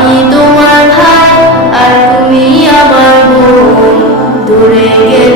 আমি তোমার ভাই আর তুমি আমার বোন। দূরে গেলে